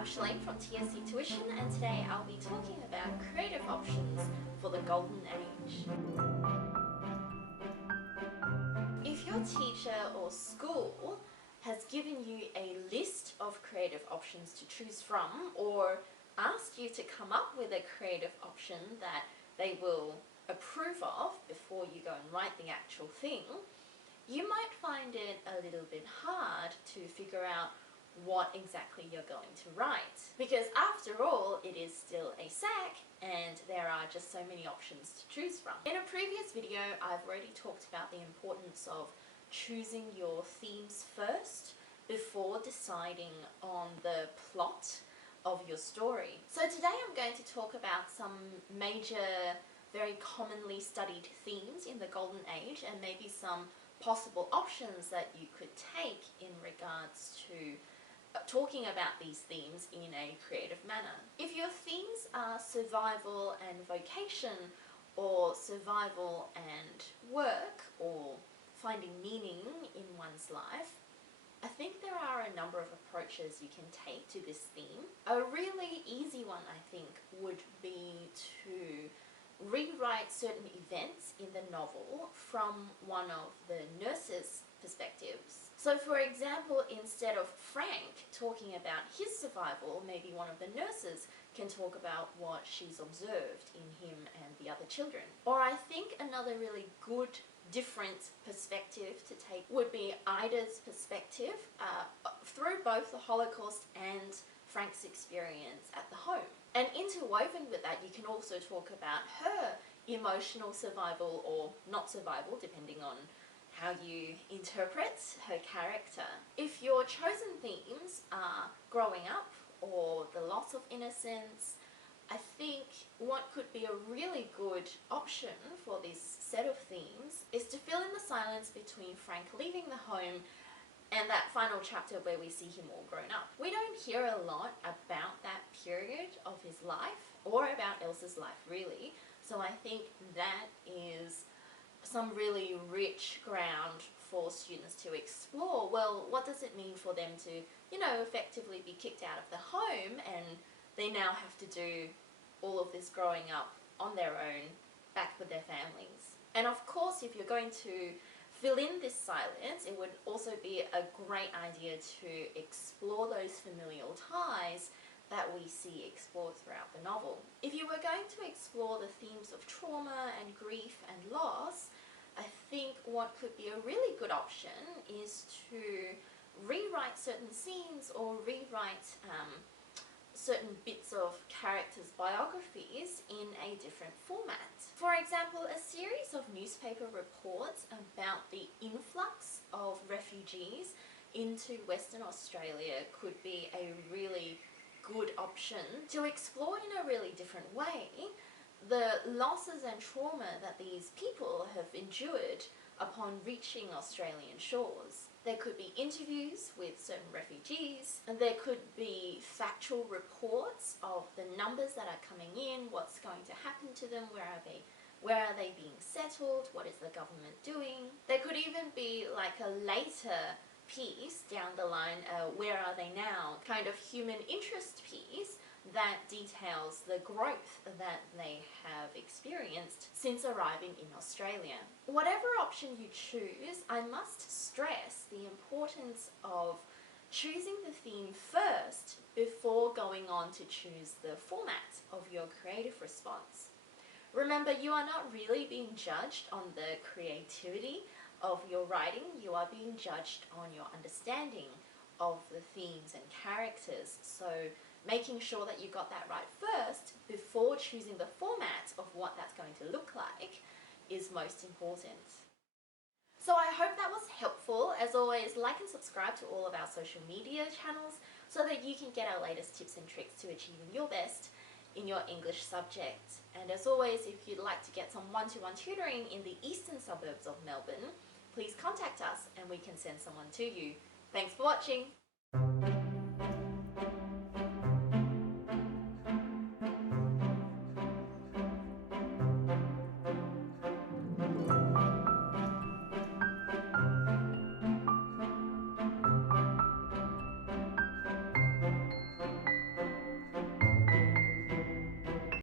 I'm Shirlaine from TSC Tuition, and today I'll be talking about creative options for the golden age. If your teacher or school has given you a list of creative options to choose from, or asked you to come up with a creative option that they will approve of before you go and write the actual thing, you might find it a little bit hard to figure out what exactly you're going to write. Because after all, it is still a SAC and there are just so many options to choose from. In a previous video, I've already talked about the importance of choosing your themes first before deciding on the plot of your story. So today I'm going to talk about some major, very commonly studied themes in the Golden Age and maybe some possible options that you could take in regards to talking about these themes in a creative manner. If your themes are survival and vocation, or survival and work, or finding meaning in one's life, I think there are a number of approaches you can take to this theme. A really easy one, I think, would be to rewrite certain events in the novel from one of the nurse's perspectives. So for example, instead of Frank talking about his survival, maybe one of the nurses can talk about what she's observed in him and the other children. Or I think another really good different perspective to take would be Ida's perspective through both the Holocaust and Frank's experience at the home. And interwoven with that, you can also talk about her emotional survival or not survival, depending on how you interpret her character. If your chosen themes are growing up or the loss of innocence, I think what could be a really good option for this set of themes is to fill in the silence between Frank leaving the home and that final chapter where we see him all grown up. We don't hear a lot about that period of his life, or about Elsa's life really, so I think that is some really rich ground for students to explore. Well, what does it mean for them to, effectively be kicked out of the home and they now have to do all of this growing up on their own back with their families? And of course, if you're going to fill in this silence, it would also be a great idea to explore those familial ties that we see explored throughout the novel. If you were going to explore the themes of trauma and grief and loss, I think what could be a really good option is to rewrite certain scenes or rewrite certain bits of characters' biographies in a different format. For example, a series of newspaper reports about the influx of refugees into Western Australia could be a really good option to explore in a really different way the losses and trauma that these people have endured upon reaching Australian shores. There could be interviews with certain refugees, and there could be factual reports of the numbers that are coming in, what's going to happen to them, where are they being settled, what is the government doing. There could even be like a later piece down the line, where are they now, kind of human interest piece that details the growth that they have experienced since arriving in Australia. Whatever option you choose, I must stress the importance of choosing the theme first before going on to choose the format of your creative response. Remember, you are not really being judged on the creativity of your writing, you are being judged on your understanding of the themes and characters. So making sure that you got that right first before choosing the format of what that's going to look like is most important. So I hope that was helpful. As always, like and subscribe to all of our social media channels so that you can get our latest tips and tricks to achieving your best in your English subject. And as always, if you'd like to get some one-to-one tutoring in the eastern suburbs of Melbourne, please contact us and we can send someone to you. Thanks for watching.